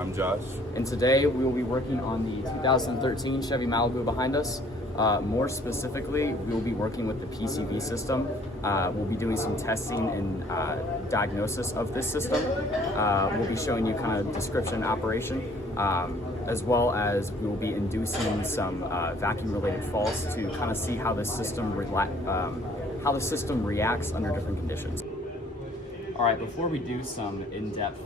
I'm Josh. And today we will be working on the 2013 Chevy Malibu behind us. More specifically, we will be working with the PCV system. We'll be doing some testing and diagnosis of this system. We'll be showing you kind of description and operation, as well as we will be inducing some vacuum-related faults to kind of see how the system reacts under different conditions. All right, before we do some in-depth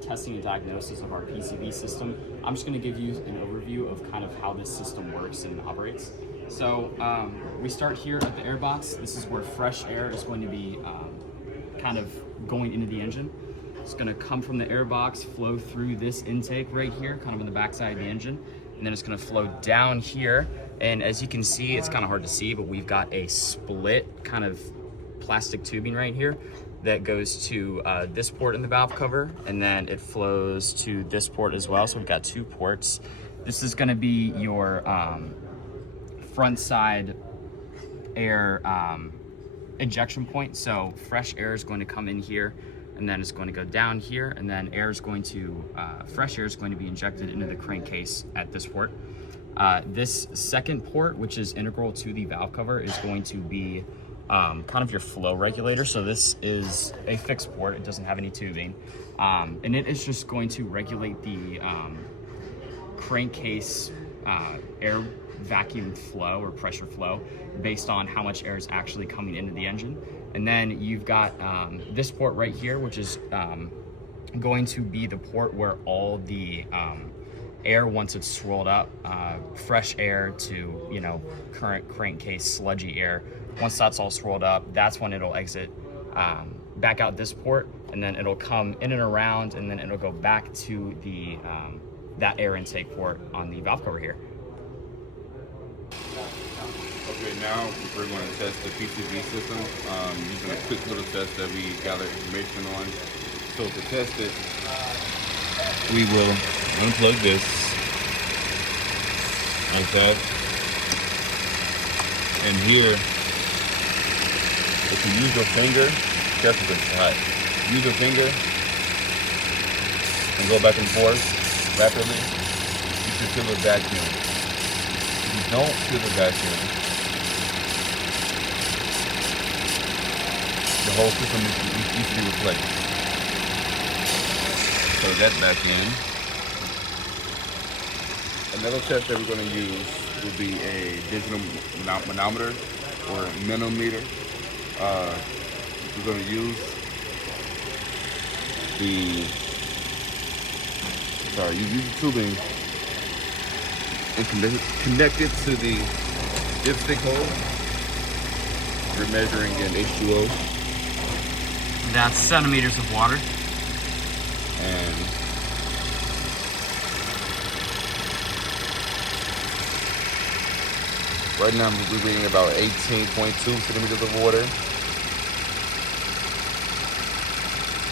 testing and diagnosis of our PCV system, I'm just gonna give you an overview of kind of how this system works and operates. So we start here at the air box. This is where fresh air is going to be kind of going into the engine. It's gonna come from the air box, flow through this intake right here, kind of in the backside of the engine, and then it's gonna flow down here. And as you can see, it's kind of hard to see, but we've got a split kind of plastic tubing right here that goes to this port in the valve cover, and then it flows to this port as well. So we've got two ports. This is gonna be your front side air injection point. So fresh air is going to come in here, and then it's going to go down here, and then fresh air is going to be injected into the crankcase at this port. This second port, which is integral to the valve cover, is going to be kind of your flow regulator. So this is a fixed port, it doesn't have any tubing, and it is just going to regulate the crankcase air vacuum flow or pressure flow based on how much air is actually coming into the engine. And then you've got this port right here, which is going to be the port where all the air, once it's swirled up, fresh air to, you know, current crankcase sludgy air, once that's all swirled up, that's when it'll exit back out this port, and then it'll come in and around, and then it'll go back to the that air intake port on the valve cover here. Okay, now we're going to test the PCV system using a quick little test that we gathered information on. So to test it, we will unplug this like that, and here, if you use your finger, careful because it's hot. Use your finger and go back and forth rapidly. You should feel the vacuum. If you don't feel the vacuum, the whole system needs to be replaced. So that's back in. Another test that we're going to use will be a digital manometer or manometer. We're going to use use the tubing and connect it to the dipstick hole. We're measuring in H2O. That's centimeters of water. And right now we're reading about 18.2 centimeters of water.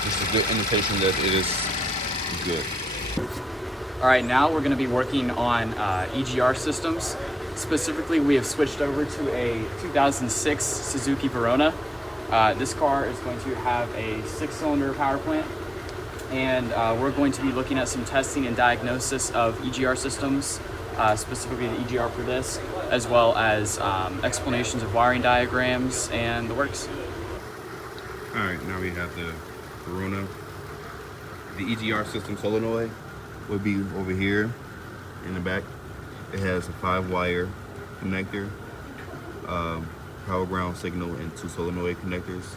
This is a good indication that it is good. All right, now we're gonna be working on EGR systems. Specifically, we have switched over to a 2006 Suzuki Verona. This car is going to have a 6-cylinder power plant, and we're going to be looking at some testing and diagnosis of EGR systems, specifically the EGR for this, as well as explanations of wiring diagrams and the works. All right, now we have the Verona. The EGR system solenoid will be over here in the back. It has a 5-wire connector, power ground signal, and 2 solenoid connectors,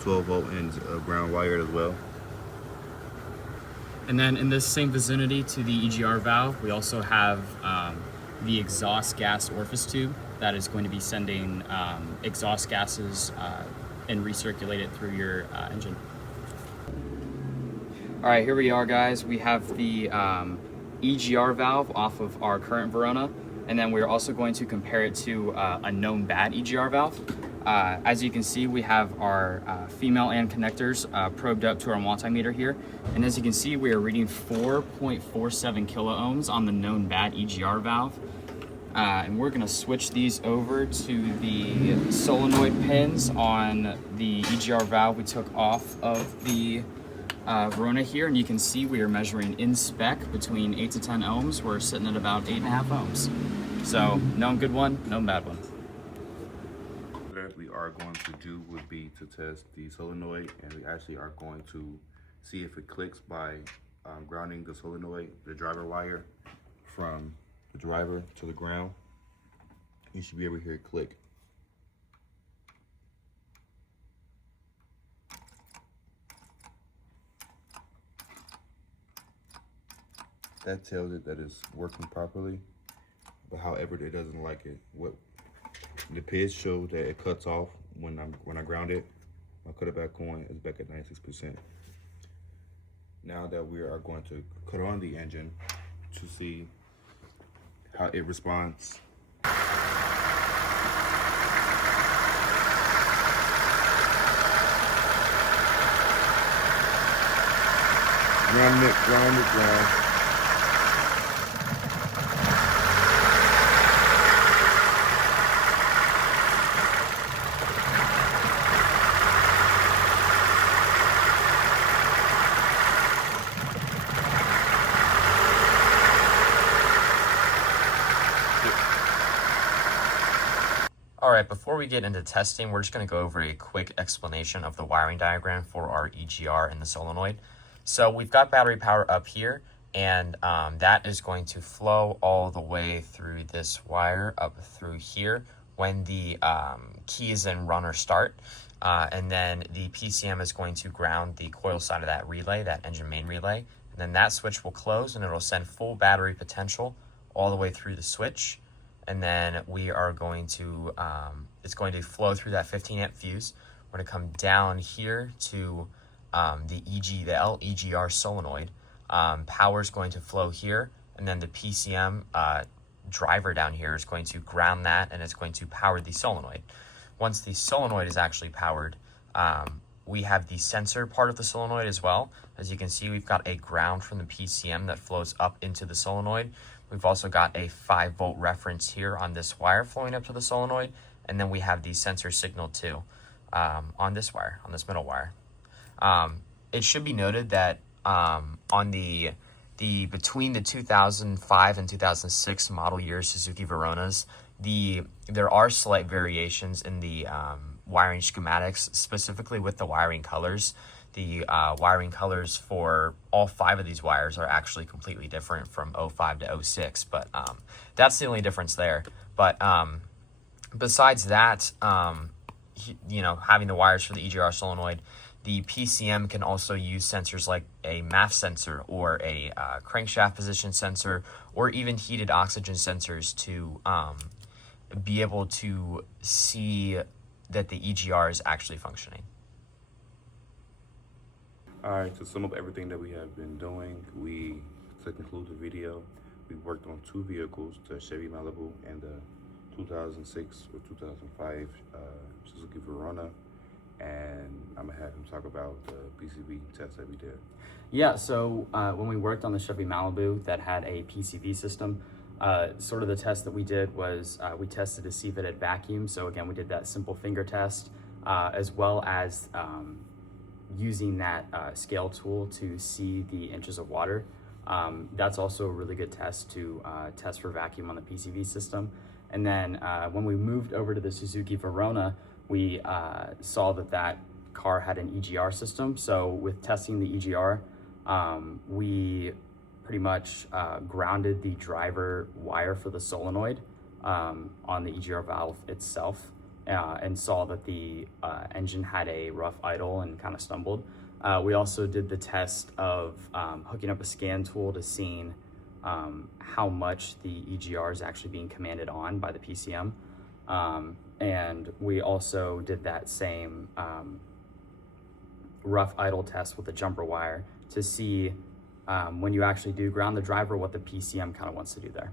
12-volt and ground wired as well. And then in this same vicinity to the EGR valve, we also have the exhaust gas orifice tube that is going to be sending exhaust gases and recirculate it through your engine. All right, here we are, guys. We have the EGR valve off of our current Verona, and then we're also going to compare it to a known bad EGR valve. As you can see, we have our female end connectors probed up to our multimeter here. And as you can see, we are reading 4.47 kiloohms on the known bad EGR valve. And we're gonna switch these over to the solenoid pins on the EGR valve we took off of the Verona here, and you can see we are measuring in spec between 8 to 10 ohms. We're sitting at about 8.5 ohms. So no good one, no bad one. What we are going to do would be to test the solenoid, and we actually are going to see if it clicks by grounding the solenoid, the driver wire, from the driver to the ground. You should be able to hear it click. That tells it that it's working properly, but however, it doesn't like it. What the page shows that it cuts off when I ground it. I cut it back on, it's back at 96%. Now that we are going to cut on the engine to see how it responds. Ground it. All right, before we get into testing, we're just going to go over a quick explanation of the wiring diagram for our EGR and the solenoid. So we've got battery power up here, and that is going to flow all the way through this wire up through here when the key is in run or start. And then the PCM is going to ground the coil side of that relay, that engine main relay. And then that switch will close, and it'll send full battery potential all the way through the switch. And then we are going to, it's going to flow through that 15 amp fuse. We're going to come down here to the EGR solenoid. Power is going to flow here, and then the PCM driver down here is going to ground that, and it's going to power the solenoid. Once the solenoid is actually powered, we have the sensor part of the solenoid as well. As you can see, we've got a ground from the PCM that flows up into the solenoid. We've also got a 5-volt reference here on this wire flowing up to the solenoid, and then we have the sensor signal too on this wire, on this middle wire. It should be noted that on the between the 2005 and 2006 model year Suzuki Veronas, there are slight variations in the wiring schematics, specifically with the wiring colors. The wiring colors for all 5 of these wires are actually completely different from 05 to 06, but that's the only difference there. But besides that, you know, having the wires for the EGR solenoid, the PCM can also use sensors like a MAF sensor or a crankshaft position sensor, or even heated oxygen sensors to be able to see that the EGR is actually functioning. All right, to sum up everything that we have been doing, to conclude the video, we worked on 2 vehicles, the Chevy Malibu and the 2006 or 2005 Suzuki Verona, and I'm gonna have him talk about the PCV test that we did. Yeah, so when we worked on the Chevy Malibu that had a PCV system, sort of the test that we did was we tested to see if it had vacuum. So again, we did that simple finger test, as well as using that scale tool to see the inches of water. That's also a really good test to test for vacuum on the PCV system. And then when we moved over to the Suzuki Verona, we saw that car had an EGR system. So with testing the EGR, we pretty much grounded the driver wire for the solenoid on the EGR valve itself, and saw that the engine had a rough idle and kind of stumbled. We also did the test of hooking up a scan tool to seeing how much the EGR is actually being commanded on by the PCM. And we also did that same rough idle test with the jumper wire to see when you actually do ground the driver, what the PCM kind of wants to do there.